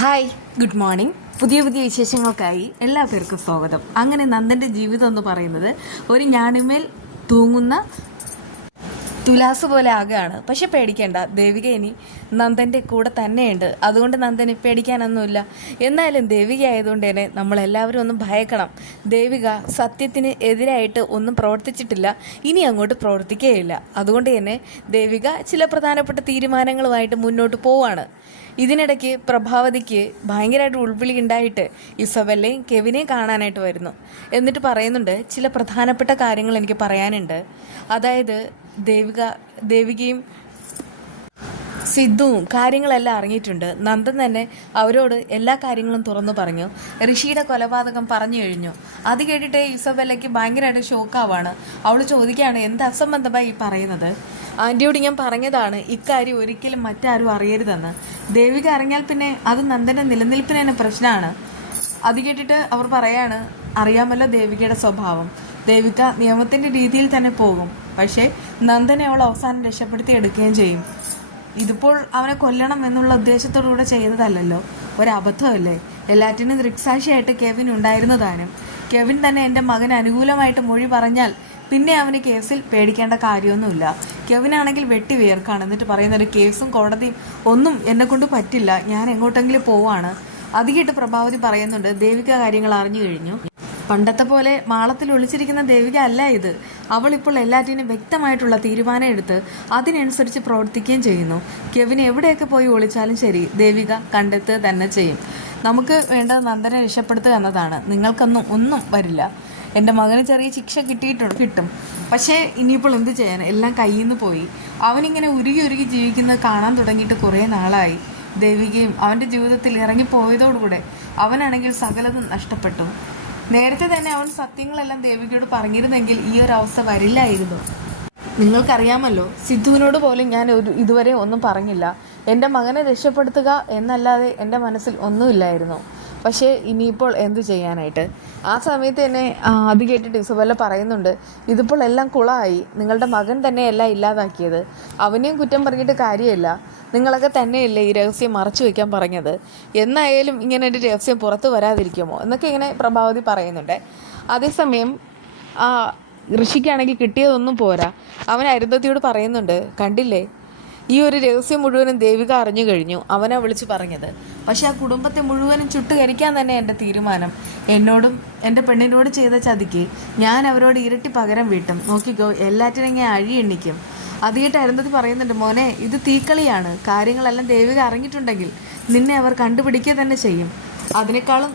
Hi, good morning. പുതിയ പുതിയ വിശേഷങ്ങൾക്കായി എല്ലാ പേർക്കും സ്വാഗതം. അങ്ങനെ നന്ദൻ്റെ ജീവിതം എന്ന് പറയുന്നത് ഒരു ഞാണിമേൽ തൂങ്ങുന്ന തുലാസ് പോലെ ആകുകയാണ്. പക്ഷെ പേടിക്കേണ്ട, ദേവിക ഇനി നന്ദൻ്റെ കൂടെ തന്നെയുണ്ട്. അതുകൊണ്ട് നന്ദന് പേടിക്കാനൊന്നുമില്ല. എന്നാലും ദേവിക ആയതുകൊണ്ട് തന്നെ നമ്മളെല്ലാവരും ഒന്നും ഭയക്കണം. ദേവിക സത്യത്തിന് എതിരായിട്ട് ഒന്നും പ്രവർത്തിച്ചിട്ടില്ല, ഇനി അങ്ങോട്ട് പ്രവർത്തിക്കുകയില്ല. അതുകൊണ്ട് തന്നെ ദേവിക ചില പ്രധാനപ്പെട്ട തീരുമാനങ്ങളുമായിട്ട് മുന്നോട്ട് പോവാണ്. ഇതിനിടയ്ക്ക് പ്രഭാവതിക്ക് ഭയങ്കരമായിട്ട് ഉൾവിളി ഉണ്ടായിട്ട് ഇസബെല്ലയും കെവിനെയും കാണാനായിട്ട് വരുന്നു. എന്നിട്ട് പറയുന്നുണ്ട്, ചില പ്രധാനപ്പെട്ട കാര്യങ്ങൾ എനിക്ക് പറയാനുണ്ട്. അതായത് ദേവികയും സിദ്ധുവും കാര്യങ്ങളെല്ലാം അറിഞ്ഞിട്ടുണ്ട്. നന്ദൻ തന്നെ അവരോട് എല്ലാ കാര്യങ്ങളും തുറന്നു പറഞ്ഞു. ഋഷിയുടെ കൊലപാതകം പറഞ്ഞു കഴിഞ്ഞു. അത് കേട്ടിട്ട് ഇസബെല്ലയ്ക്ക് ഭയങ്കരമായിട്ട് ഷോക്കാവാണ്. അവൾ ചോദിക്കുകയാണ്, എന്ത് അസംബന്ധമായി ഈ പറയുന്നത്? ആൻറ്റിയോട് ഞാൻ പറഞ്ഞതാണ് ഇക്കാര്യം ഒരിക്കലും മറ്റാരും അറിയരുതെന്ന്. ദേവിക അറിഞ്ഞാൽ പിന്നെ അത് നന്ദൻ്റെ നിലനിൽപ്പിന് തന്നെ പ്രശ്നമാണ്. അത് കേട്ടിട്ട് അവർ പറയാണ്, അറിയാമല്ലോ ദേവികയുടെ സ്വഭാവം. ദേവിക നിയമത്തിൻ്റെ രീതിയിൽ തന്നെ പോകും. പക്ഷേ നന്ദനെ അവൾ അവസാനം രക്ഷപ്പെടുത്തി എടുക്കുകയും ചെയ്യും. ഇതിപ്പോൾ അവനെ കൊല്ലണം എന്നുള്ള ഉദ്ദേശത്തോടുകൂടെ ചെയ്തതല്ലല്ലോ, ഒരബദ്ധമല്ലേ? എല്ലാറ്റിനും ദൃക്സാക്ഷിയായിട്ട് കെവിൻ ഉണ്ടായിരുന്നതാനും. കെവിൻ തന്നെ എൻ്റെ മകന് അനുകൂലമായിട്ട് മൊഴി പറഞ്ഞാൽ പിന്നെ അവന് കേസിൽ പേടിക്കേണ്ട കാര്യമൊന്നുമില്ല. കെവിനാണെങ്കിൽ വെട്ടി വിയർക്കാണ്. എന്നിട്ട് പറയുന്നൊരു കേസും കോടതിയും ഒന്നും എന്നെ കൊണ്ട് പറ്റില്ല, ഞാൻ എങ്ങോട്ടെങ്കിലും പോവാണ്. അത് കേട്ട് പ്രഭാവതി പറയുന്നുണ്ട്, ദേവിക കാര്യങ്ങൾ അറിഞ്ഞു കഴിഞ്ഞു. പണ്ടത്തെ പോലെ മാളത്തിൽ ഒളിച്ചിരിക്കുന്ന ദേവിക അല്ല ഇത്. അവൾ ഇപ്പോൾ എല്ലാറ്റിനും വ്യക്തമായിട്ടുള്ള തീരുമാനം എടുത്ത് അതിനനുസരിച്ച് പ്രവർത്തിക്കുകയും ചെയ്യുന്നു. കെവിൻ എവിടെയൊക്കെ പോയി ഒളിച്ചാലും ശരി, ദേവിക കണ്ടെത്തുക തന്നെ ചെയ്യും. നമുക്ക് വേണ്ടത് നന്ദനെ രക്ഷപ്പെടുത്തുക എന്നതാണ്. ഒന്നും വരില്ല. എൻ്റെ മകന് ചെറിയ ശിക്ഷ കിട്ടും. പക്ഷേ ഇനിയിപ്പോൾ എന്ത് ചെയ്യാൻ? എല്ലാം കയ്യിൽ നിന്ന് പോയി. അവനിങ്ങനെ ഉരുകി ജീവിക്കുന്നത് കാണാൻ തുടങ്ങിയിട്ട് കുറേ നാളായി. ദേവികയും അവൻ്റെ ജീവിതത്തിൽ ഇറങ്ങിപ്പോയതോടുകൂടെ അവനാണെങ്കിൽ സകലതും നഷ്ടപ്പെട്ടു. നേരത്തെ തന്നെ അവൻ സത്യങ്ങളെല്ലാം ദേവികയോട് പറഞ്ഞിരുന്നെങ്കിൽ ഈ ഒരു അവസ്ഥ വരില്ലായിരുന്നു. നിങ്ങൾക്കറിയാമല്ലോ, സിദ്ധുവിനോട് പോലും ഞാൻ ഇതുവരെ ഒന്നും പറഞ്ഞില്ല. എൻ്റെ മകനെ രക്ഷപ്പെടുത്തുക എന്നല്ലാതെ എൻ്റെ മനസ്സിൽ ഒന്നുമില്ലായിരുന്നു. പക്ഷേ ഇനിയിപ്പോൾ എന്തു ചെയ്യാനായിട്ട്? ആ സമയത്ത് തന്നെ അത് കേട്ടിട്ട് ഇസബെല്ല പറയുന്നുണ്ട്, ഇതിപ്പോൾ എല്ലാം കുളമായി. നിങ്ങളുടെ മകൻ തന്നെ എല്ലാം ഇല്ലാതാക്കിയത്. അവനെയും കുറ്റം പറഞ്ഞിട്ട് കാര്യമില്ല. നിങ്ങളൊക്കെ തന്നെയല്ലേ ഈ രഹസ്യം മറച്ചു വയ്ക്കാൻ പറഞ്ഞത്. എന്നായാലും ഇങ്ങനെ ഒരു രഹസ്യം പുറത്ത് വരാതിരിക്കുമോ എന്നൊക്കെ ഇങ്ങനെ പ്രഭാവതി പറയുന്നുണ്ട്. അതേസമയം ഋഷിക്കാണെങ്കിൽ കിട്ടിയതൊന്നും പോരാ. അവൻ അരുന്ധതിയോട് പറയുന്നുണ്ട്, കണ്ടില്ലേ, ഈ ഒരു രഹസ്യം മുഴുവനും ദേവിക അറിഞ്ഞു കഴിഞ്ഞു. അവനെ വിളിച്ച് പറഞ്ഞത്. പക്ഷെ ആ കുടുംബത്തെ മുഴുവനും ചുട്ടുകരിക്കാൻ തന്നെ എൻ്റെ തീരുമാനം. എന്നോടും എൻ്റെ പെണ്ണിനോട് ചെയ്ത ചതിക്ക് ഞാൻ അവരോട് ഇരട്ടി പകരം വീട്ടും. നോക്കിക്കോ, എല്ലാറ്റിനും ഞാൻ എണ്ണിക്കും. അതിയിട്ട് അരുന്ധതി പറയുന്നുണ്ട്, മോനെ, ഇത് തീക്കളിയാണ്. കാര്യങ്ങളെല്ലാം ദേവിക അറിഞ്ഞിട്ടുണ്ടെങ്കിൽ നിന്നെ അവർ കണ്ടുപിടിക്കുക തന്നെ ചെയ്യും. അതിനേക്കാളും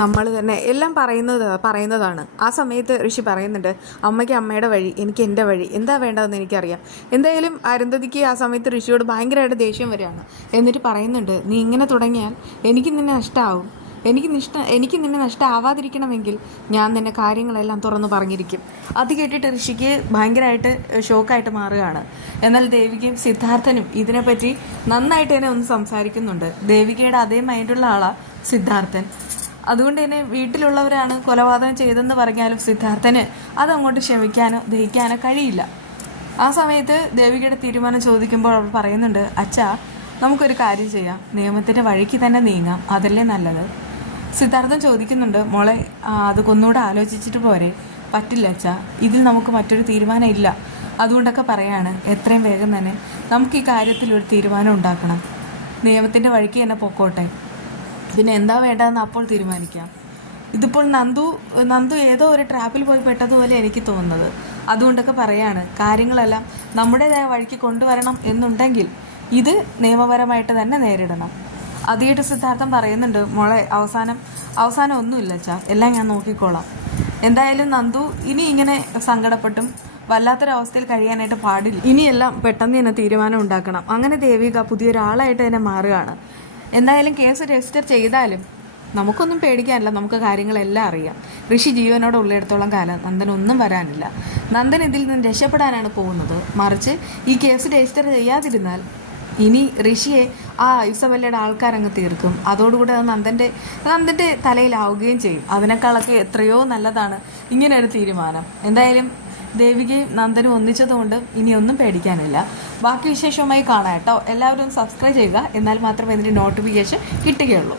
നമ്മൾ തന്നെ എല്ലാം പറയുന്നതാണ്. ആ സമയത്ത് ഋഷി പറയുന്നുണ്ട്, അമ്മയ്ക്ക് അമ്മയുടെ വഴി, എനിക്ക് എൻ്റെ വഴി. എന്താ വേണ്ടതെന്ന് എനിക്കറിയാം. എന്തായാലും അരുന്ധതിക്ക് ആ സമയത്ത് ഋഷിയോട് ഭയങ്കരമായിട്ട് ദേഷ്യം വരികയാണ്. എന്നിട്ട് പറയുന്നുണ്ട്, നീ ഇങ്ങനെ തുടങ്ങിയാൽ എനിക്ക് നിന്നെ നഷ്ടമാവും. എനിക്ക് നിന്നെ നഷ്ടമാവാതിരിക്കണമെങ്കിൽ ഞാൻ നിന്നെ കാര്യങ്ങളെല്ലാം തുറന്നു പറഞ്ഞിരിക്കും. അത് കേട്ടിട്ട് ഋഷിക്ക് ഭയങ്കരമായിട്ട് ഷോക്കായിട്ട് മാറുകയാണ്. എന്നാൽ ദേവികയും സിദ്ധാർത്ഥനും ഇതിനെപ്പറ്റി നന്നായിട്ട് തന്നെ ഒന്ന് സംസാരിക്കുന്നുണ്ട്. ദേവികയുടെ അതേ മൈൻഡുള്ള ആളാണ് സിദ്ധാർത്ഥൻ. അതുകൊണ്ട് തന്നെ വീട്ടിലുള്ളവരാണ് കൊലപാതകം ചെയ്തെന്ന് പറഞ്ഞാലും സിദ്ധാർത്ഥന് അതങ്ങോട്ട് ക്ഷമിക്കാനോ ദഹിക്കാനോ കഴിയില്ല. ആ സമയത്ത് ദേവികയുടെ തീരുമാനം ചോദിക്കുമ്പോൾ അവൾ പറയുന്നുണ്ട്, അച്ഛാ, നമുക്കൊരു കാര്യം ചെയ്യാം, നിയമത്തിൻ്റെ വഴിക്ക് തന്നെ നീങ്ങാം, അതല്ലേ നല്ലത്? സിദ്ധാർത്ഥൻ ചോദിക്കുന്നുണ്ട്, മോളെ, അതൊന്നുകൂടെ ആലോചിച്ചിട്ട് പോരെ? പറ്റില്ല അച്ഛാ, ഇതിൽ നമുക്ക് മറ്റൊരു തീരുമാനം ഇല്ല. അതുകൊണ്ടൊക്കെ പറയാണ്, എത്രയും വേഗം തന്നെ നമുക്ക് ഈ കാര്യത്തിൽ ഒരു തീരുമാനം ഉണ്ടാക്കണം. നിയമത്തിൻ്റെ വഴിക്ക് തന്നെ പൊക്കോട്ടെ, പിന്നെ എന്താ വേണ്ടതെന്ന് അപ്പോൾ തീരുമാനിക്കാം. ഇതിപ്പോൾ നന്ദു ഏതോ ഒരു ട്രാപ്പിൽ പോയി പെട്ടതുപോലെ എനിക്ക് തോന്നുന്നത്. അതുകൊണ്ടൊക്കെ പറയാണ്, കാര്യങ്ങളെല്ലാം നമ്മുടേതായ വഴിക്ക് കൊണ്ടുവരണം എന്നുണ്ടെങ്കിൽ ഇത് നിയമപരമായിട്ട് തന്നെ നേരിടണം. അതിയിട്ട് സിദ്ധാർത്ഥം പറയുന്നുണ്ട്, മോളെ, അവസാനം ഒന്നുമില്ല അച്ഛാ, എല്ലാം ഞാൻ നോക്കിക്കോളാം. എന്തായാലും നന്ദു ഇനി ഇങ്ങനെ സങ്കടപ്പെട്ടും വല്ലാത്തൊരവസ്ഥയിൽ കഴിയാനായിട്ട് പാടില്ല. ഇനിയെല്ലാം പെട്ടെന്ന് തന്നെ തീരുമാനം ഉണ്ടാക്കണം. അങ്ങനെ ദേവിക പുതിയൊരാളായിട്ട് തന്നെ മാറുകയാണ്. എന്തായാലും കേസ് രജിസ്റ്റർ ചെയ്താലും നമുക്കൊന്നും പേടിക്കാനില്ല, നമുക്ക് കാര്യങ്ങളെല്ലാം അറിയാം. ഋഷി ജീവനോടെ ഉള്ളിടത്തോളം കാലം നന്ദനൊന്നും വരാനില്ല. നന്ദൻ ഇതിൽ നിന്ന് രക്ഷപ്പെടാനാണ് പോകുന്നത്. മറിച്ച് ഈ കേസ് രജിസ്റ്റർ ചെയ്യാതിരുന്നാൽ ഇനി ഋഷിയെ ഇസബെല്ലയുടെ ആൾക്കാരങ്ങ് തീർക്കും. അതോടുകൂടി അത് നന്ദൻ്റെ തലയിലാവുകയും ചെയ്യും. അതിനേക്കാളൊക്കെ എത്രയോ നല്ലതാണ് ഇങ്ങനെ ഒരു തീരുമാനം. എന്തായാലും ദേവികയും നന്ദനും ഒന്നിച്ചതുകൊണ്ട് ഇനിയൊന്നും പേടിക്കാനില്ല. ബാക്കി വിശേഷവുമായി കാണാം കേട്ടോ. എല്ലാവരും സബ്സ്ക്രൈബ് ചെയ്യുക, എന്നാൽ മാത്രമേ ഇതിൻ്റെ നോട്ടിഫിക്കേഷൻ കിട്ടുകയുള്ളൂ.